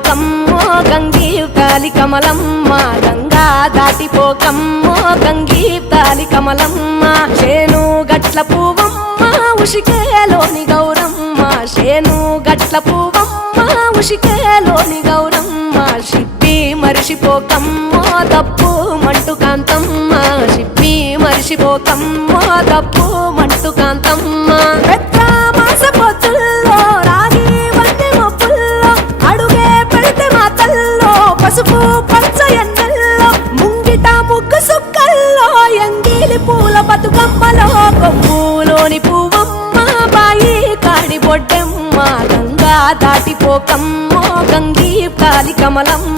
దాటిపోకమ్మో గంగీతాలి కమలమ్మ గంగా దాటిపోకమ్మో గంగీతాలి కమలమ్మ శేను గట్ల పువ్వమ్మ ఉషికేలోని గౌరమ్మ శేను గట్ల పువ్వమ్మ ఉషికేలోని గౌరమ్మ షిప్పి మరిషిపోకమ్మో తప్పు మంటు కాంతమ్మ షిప్పి మరిషిపోకమ్మో తప్పు మంటు కాంతమ్మ పెద్ద మాస పొత్తుల్లో రాగి వంటి మొప్పుల్లో అడుగే పెడితే మా తల్లో పసుపు పచ్చ ఎన్నెల్లో ముంగిట ముగ్గు సుక్కల్లో ఎంగిలి పూల బతుకమ్మలో కొమ్ములోని పువ్వమ్మ బాయి కాడి బొడ్డెమ్మ గంగా దాటిపోకమ్మో గంగీ కాలి కమలమ్మ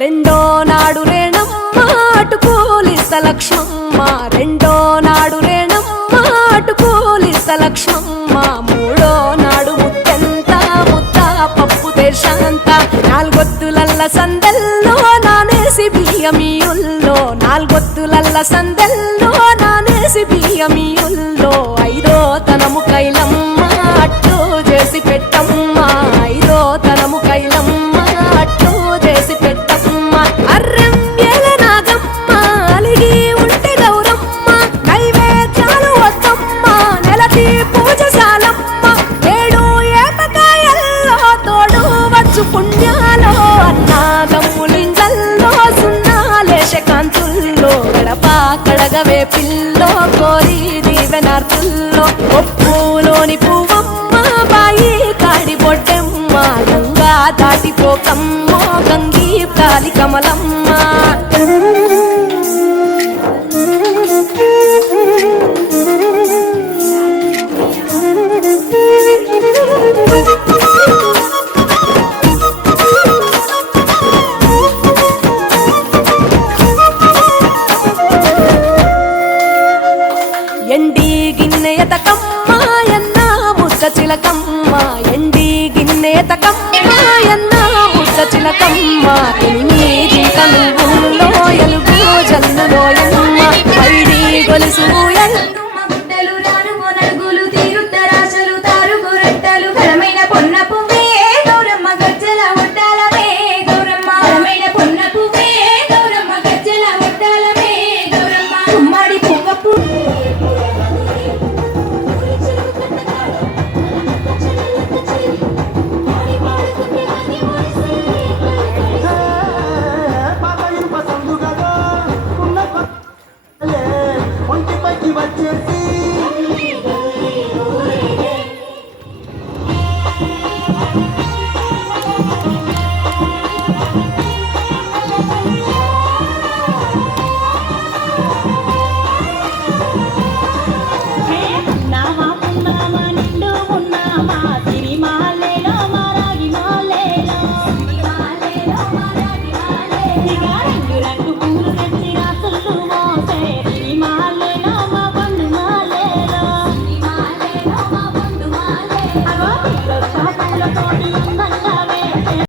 రెండో నాడు రేణమ్మ అటుకూలిస్త లక్ష్మమ్మ రెండో నాడు రేణమ్మ అటుకూలిస్త లక్ష్మమ్మ మూడో నాడు ముత్తెంత ముద్ద పప్పు దేశంత నాలుగొత్తులల్ల సందెల్లో నానేసి బియ్యమియుల్లో నాలుగొత్తులల్ల సందెల్లో నానేసి బియ్యమియుల్లో ఐదో తనము కైలమ్మ అట్టు చేసి పెట్టమ్మ ఐదో తనము కైలమ్మ అట్టు చేసి పెట్టమ్మ అర్రం ఏల నాగమ్మ అలిగి ఉంటే గౌరమ్మ నైవేద్యాలు వద్దమ్మ నెలతి పూజశాలమ్మ ఏడు ఏపకాయల్లో తోడు వచ్చు పుణ్యాలో అన్నాగమ్ములింగల్లో సున్నాలేశ కాంతుల్లో గడప కడగవే పిల్లో కోరి దీవెనార్తుల్లో ఒప్పులోని పువ్వమ్మ బాయి కాడి బొడ్డెమ్మ గంగా దాటిపోకమ్మో గంగీ కాలి కమలమ్మ